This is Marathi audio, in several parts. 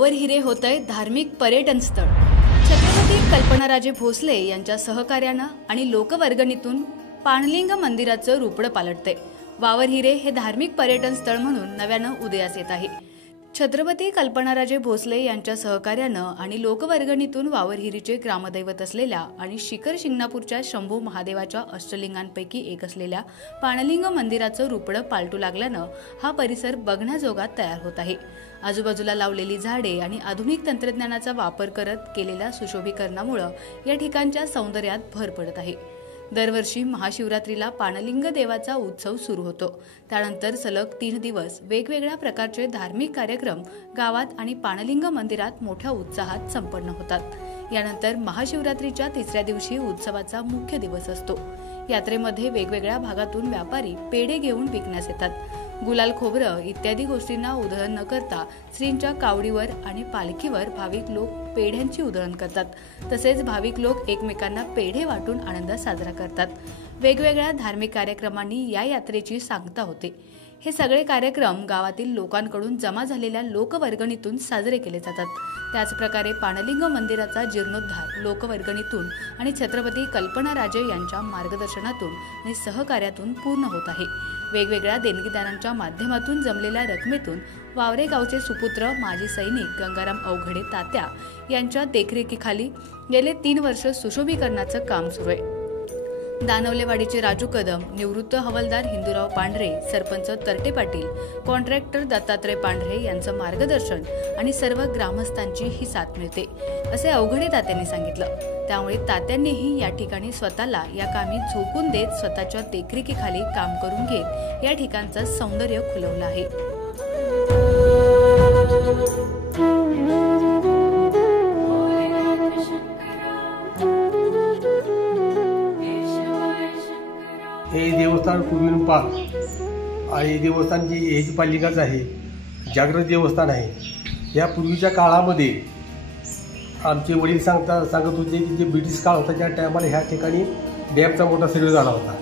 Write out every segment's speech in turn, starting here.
वावर हिरे होतंय धार्मिक पर्यटन स्थळ। छत्रपती कल्पनाराजे भोसले यांच्या सहकार्यानं आणि लोकवर्गणीतून पाणलिंग मंदिराचं रूपडं पालटते। वावर हिरे हे धार्मिक पर्यटन स्थळ म्हणून नव्यानं उदयास येत आहे। छत्रपती कल्पनाराजे भोसले यांच्या सहकार्यानं आणि लोकवर्गणीतून वावर हिरीचे ग्रामदैवत असलेल्या आणि शिखर शिंगणापूरच्या शंभू महादेवाच्या अष्टलिंगांपैकी एक असलेल्या पाणलिंग मंदिराचं रूपडं पालटू लागल्यानं हा परिसर बघण्याजोगा तयार होत आहे। आजूबाजूला लावलेली झाडे आणि आधुनिक तंत्रज्ञानाचा वापर करत केलेल्या सुशोभीकरणामुळे या ठिकाणच्या सौंदर्यात भर पडत आहे। दरवर्षी महाशिवरात्रीला पाणलिंग देवाचा उत्सव सुरू होतो। त्यानंतर सलग 3 दिवस वेगवेगळ्या प्रकारचे धार्मिक कार्यक्रम गावात आणि पाणलिंग मंदिरात मोठ्या उत्साहात संपन्न होतात। यानंतर महाशिवरात्रीच्या 3ऱ्या दिवशी उत्सवाचा मुख्य दिवस असतो। यात्रेमध्ये वेगवेगळ्या भागातून व्यापारी पेढे घेऊन विकण्यास येतात। गुलाल खोबरं इत्यादी गोष्टींना उधळण न करता श्रींच्या कावडीवर आणि पालखीवर भाविक लोक पेढ्यांची उधळण करतात। तसेच भाविक लोक एकमेकांना पेढे वाटून आनंद साजरा करतात। वेगवेगळ्या धार्मिक कार्यक्रमांनी या यात्रेची सांगता होते। हे सगळे कार्यक्रम गावातील लोकांकडून जमा झालेल्या लोकवर्गणीतून साजरे केले जातात। त्याच प्रकारे पाणलिंग मंदिराचा जीर्णोद्धार लोकवर्गणीतून आणि छत्रपती कल्पनाराजे यांच्या मार्गदर्शनातून आणि सहकार्यातून पूर्ण होत आहे। वेगवेगळ्या देणगीदारांच्या माध्यमातून जमलेल्या रकमेतून वावरे गावचे सुपुत्र माजी सैनिक गंगाराम अवघडे तात्या यांच्या देखरेखीखाली गेले 3 वर्ष सुशोभीकरणाचं काम सुरू आहे। दानवलेवाडीचे राजू कदम, निवृत्त हवालदार हिंदूराव पांढरे, सरपंच तरटे पाटील, कॉन्ट्रॅक्टर दत्तात्रय पांढरे यांचं मार्गदर्शन आणि सर्व ग्रामस्थांची ही साथ मिळते असे अवघडे तात्यांनी सांगितलं। त्यामुळे तात्यांनीही या ठिकाणी स्वतःला या कामी झोकून देत स्वतःच्या देखरेखीखाली काम करून घेत या ठिकाणचं सौंदर्य खुलवलं आहे। हे देवस्थान पूर्वीन पाक आणि देवस्थानची हे जी पालिकाच आहे, जागृत देवस्थान आहे। या पूर्वीच्या काळामध्ये आमचे वडील सांगत होते की जे ब्रिटिश काळ होता त्या टायमाला ह्या ठिकाणी डॅमचा मोठा सर्वे झाला होता।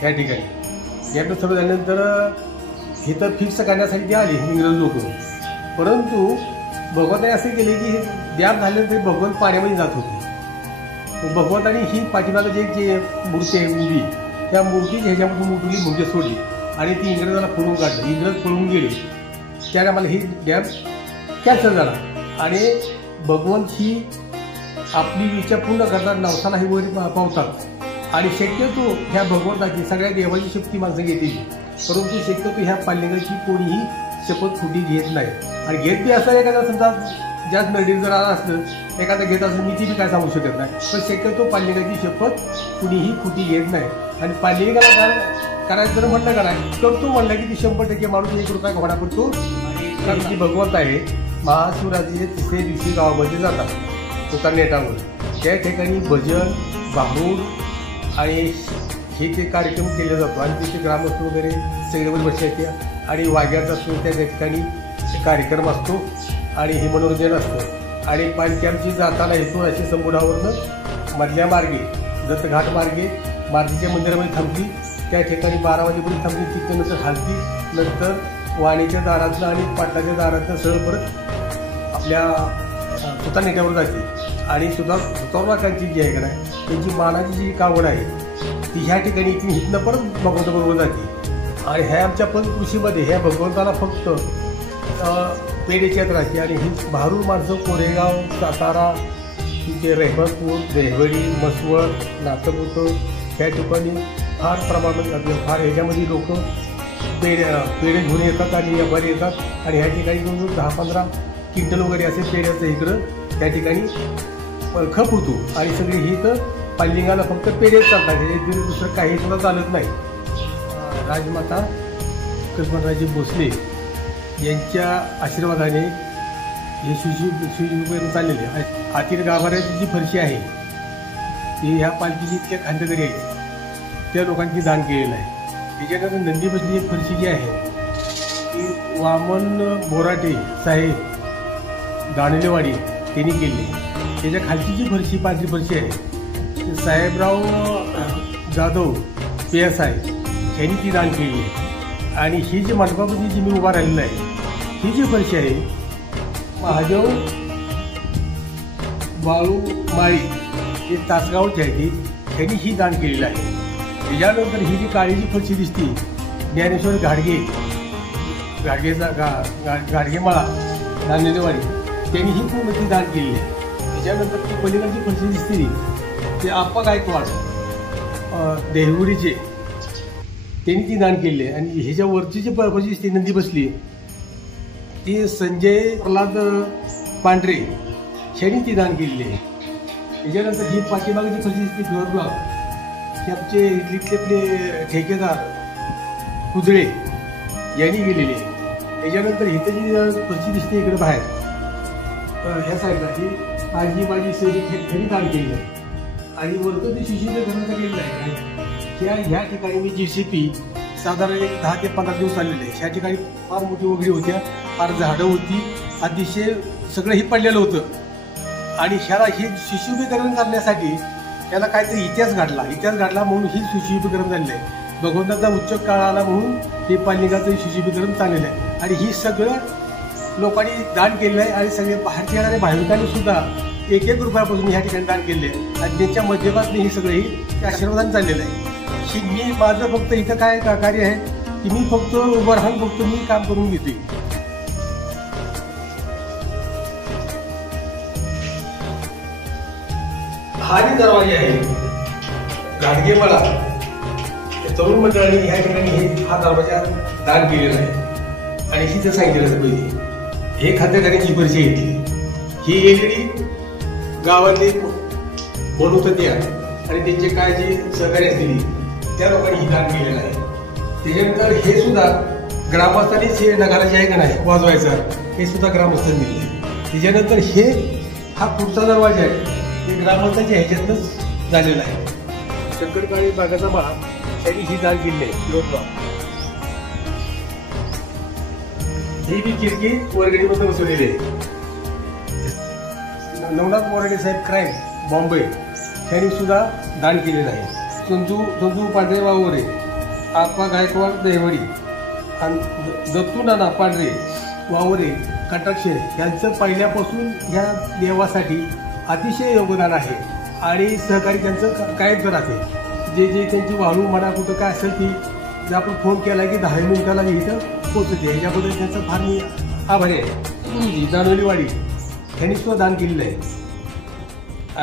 ह्या ठिकाणी डॅमचा सर्वे झाल्यानंतर इथं फिक्स करण्यासाठी ते आले इंग्रज लोक, परंतु भगवंताने असे केले की डॅम झाल्यानंतर भगवंत पाण्यामध्ये जात होते। भगवंतानी ही पाठीमागे जे मूर्ती आहे उभी, त्या मूर्ती ह्याच्यामधून मोठी मुंगे सोडली आणि ती इंग्रजांना पळून काढलं। इंग्रज पळून गेले, त्या टायमाला ही डॅम कॅन्सल झाला आणि भगवंत ही आपली इच्छा पूर्ण करतात, नवसालाही वर पावतात आणि शक्यतो ह्या भगवंताची सगळ्या देवाची शक्ती माणसं घेतली, परंतु शक्यतो ह्या पालिंगाची कोणीही शपथ खोटी घेत नाही। आणि घेत बी असं एखादा समजा जास्त नडीर जर आला असलं, एखादा घेत असलं मी ती बी काय सांगू शकत नाही, पण शक्यतो पालिंगाची शपथ कुणीही खोटी घेत नाही। आणि पालिंगाला करायचं जर म्हणलं का नाही करतो म्हणलं की ती 100% माणूस 1 रुपया घोडा करतो। आणि जी भगवंत आहे महाशिवरात्रीच्या 3ऱ्या दिवशी गावामध्ये जातात तुका नेटावर, त्या ठिकाणी भजन भारूड आणि हे ते कार्यक्रम केले जातो आणि तिथे ग्रामस्थ वगैरे सगळे बसायचे आणि वाघ्याचा सुद्धा त्या ठिकाणी कार्यक्रम असतो आणि हे मनोरंजन असतं। आणि पालखी आमची जाताना इथून अशी संबुडावरनं मधल्या मार्गे दत्तघाट मार्गे मारुतीच्या मंदिरामध्ये थांबली, त्या ठिकाणी 12 वाजेपर्यंत थांबली, तिच्यानंतर हलती, नंतर वाणीच्या दारातनं आणि पाटलाच्या दारातनं सरळ परत आपल्या सुता नेट्यावर जाते। आणि सुतारवाकांची जी आहे का नाही त्यांची मानाची जी कावड आहे ती ह्या ठिकाणी इथनं परत भगवंताबरोबर जाते। आणि ह्या आमच्या पंचकृषीमध्ये ह्या भगवंताला फक्त पेढेच्या राहते आणि ही भारूड माणसं कोरेगाव, सातारा, तिथे रेहमतपूर, देहवडी, मसवड, नाथपुत ह्या ठिकाणी फार प्रमाणात फार ह्याच्यामध्ये लोक पेढे घेऊन येतात आणि व्यापारी येतात आणि ह्या ठिकाणी जवळजवळ 10-15 क्विंटल वगैरे असे पेढ्याचं इकडं त्या ठिकाणी खप होतो। आणि सगळी ही तर पालिंगाला फक्त पेढेच चालतात, हे दुसरं काही सुद्धा चालत नाही। राजमाता कल्पनाराजे भोसले यांच्या आशीर्वादाने हे शिवजीपर्यंत चाललेले आहे। आतील गाभाऱ्याची जी फरशी आहे ती ह्या पालखीची इतक्या खांदेकरी आहे त्या लोकांची दान केलेलं आहे। त्याच्यानंतर नंदी बसली एक फरशी जी आहे ती वामन बोराटे साहेब दानलेवाडी त्यांनी केली। त्याच्या खालची जी फरशी पांढरी फरशी आहे ती साहेबराव जाधव PSI यांनी ती दान केली आहे। आणि ही जी मंडपामध्ये जी मी उभा राहिलेला आहे ही जी फरशी आहे महादेव बाळू माळी हे तासगावचे आहे ती, त्यांनी ही दान केलेलं आहे. त्याच्यानंतर ही जी काळीची फरशी दिसती ज्ञानेश्वर घाडगेचा गाडगेमाळा नांदेवाडी, त्यांनी ही पूर्ण ती दान केलेली आहे. त्याच्यानंतर ती पलीकडची फरशी दिसते ते आप्पा गायकवाड देहवडीचे, त्यांनी ती दान केलेली आहे. आणि ह्याच्या वरची जी फरशी दिसते नंदी बसली ती संजय प्रल्हाद पांढरे ह्यांनी ती दान केलेली आहे. त्याच्यानंतर ही पाठीमागची फरशी दिसते फिरोजबाग, हे आमचे इथले ठेकेदार कुदळे यांनी केलेली आहे. त्याच्यानंतर इथं जी फरशी दिसते इकडे बाहेर ह्या साईडला ही आजी माझी सैनिक ह्यांनी दान केलेली आहे. आणि वरतं ते शिशिपी घराचं केलेलं आहे. ह्या ठिकाणी मी JCP साधारण एक 10 ते 15 दिवस आलेले आहे. ह्या ठिकाणी फार मोठी वगैरे होत्या, फार झाडं होती, अतिशय सगळं हे पडलेलं होतं. आणि ह्याला हे शिशुभीकरण करण्यासाठी त्याला काहीतरी इतिहास घडला म्हणून ही शिशुभीकरण झालेलं आहे. भगवंताचा उच्च काळ आला म्हणून हे पालिकाचं शिशुभीकरण चाललेलं आहे. आणि ही सगळं लोकांनी दान केलेलं आहे. आणि सगळे बाहेरच्या येणाऱ्या भाविकांनी सुद्धा 1-1 रुपयापासून ह्या ठिकाणी दान केले आहे. आणि त्यांच्या माध्यमातून हे सगळं हे आशीर्वादान चाललेलं आहे. ही मी माझं फक्त इथं काय कार्य आहे की मी फक्त उभं राहून फक्त मी काम करून घेतोय. हा जी दरवाजा आहे गाडगेमाळा तरुण मंडळाने ह्या ठिकाणी हा दरवाजा दान केलेला आहे. आणि ही तर सांगितलं पहिले हे खातेदारांची परिचय घेतली, ही LED गावातले बनवतात त्या आणि त्यांची काय जी सहकारी असलेली त्या लोकांनी ही दान केलेलं आहे. त्याच्यानंतर हे सुद्धा ग्रामस्थांनीच हे नगारा जे आहे का नाही वाजवायचा हे सुद्धा ग्रामस्थांनी दिले. त्याच्यानंतर हा पुढचा दरवाजा आहे हे ग्रामस्थांच्या ह्याच्यातनंच झालेला आहे. शंकरकाळी बागाचा माळा त्यांनी ही दान केलेली आहे. ही बी खिडकी वर्गणीमध्ये बसवलेली आहे. नवनाथ मोराडे साहेब क्राईम बॉम्बे यांनी सुद्धा दान केलेलं आहे. संजू पांढरे वावरे, आप्पा गायकवाड देहवडी आणि दत्तू नाना पांढरे वावरे कटाक्षे यांचं पहिल्यापासून ह्या देवासाठी अतिशय योगदान आहे. आणि सहकारी त्यांचं कायम राहते. जे त्यांची वाळू म्हणा कुठं काय असेल ती जर आपण फोन केला की 10 मिनिटाला इथं पोचते. ह्याच्याबद्दल त्यांचं फार मी आभारी आहे. जानोलीवाडी यांनी सुद्धा दान केलेलं आहे.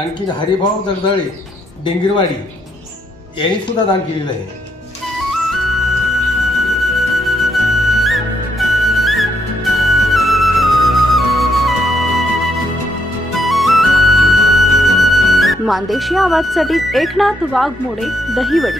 आणखी हरिभाऊ जगदाळे डेंगीरवाडी यांनी सुद्धा दान केलेलं आहे. मानदेशी आवाजसाठी एकनाथ वाघमोडे दहिवडी.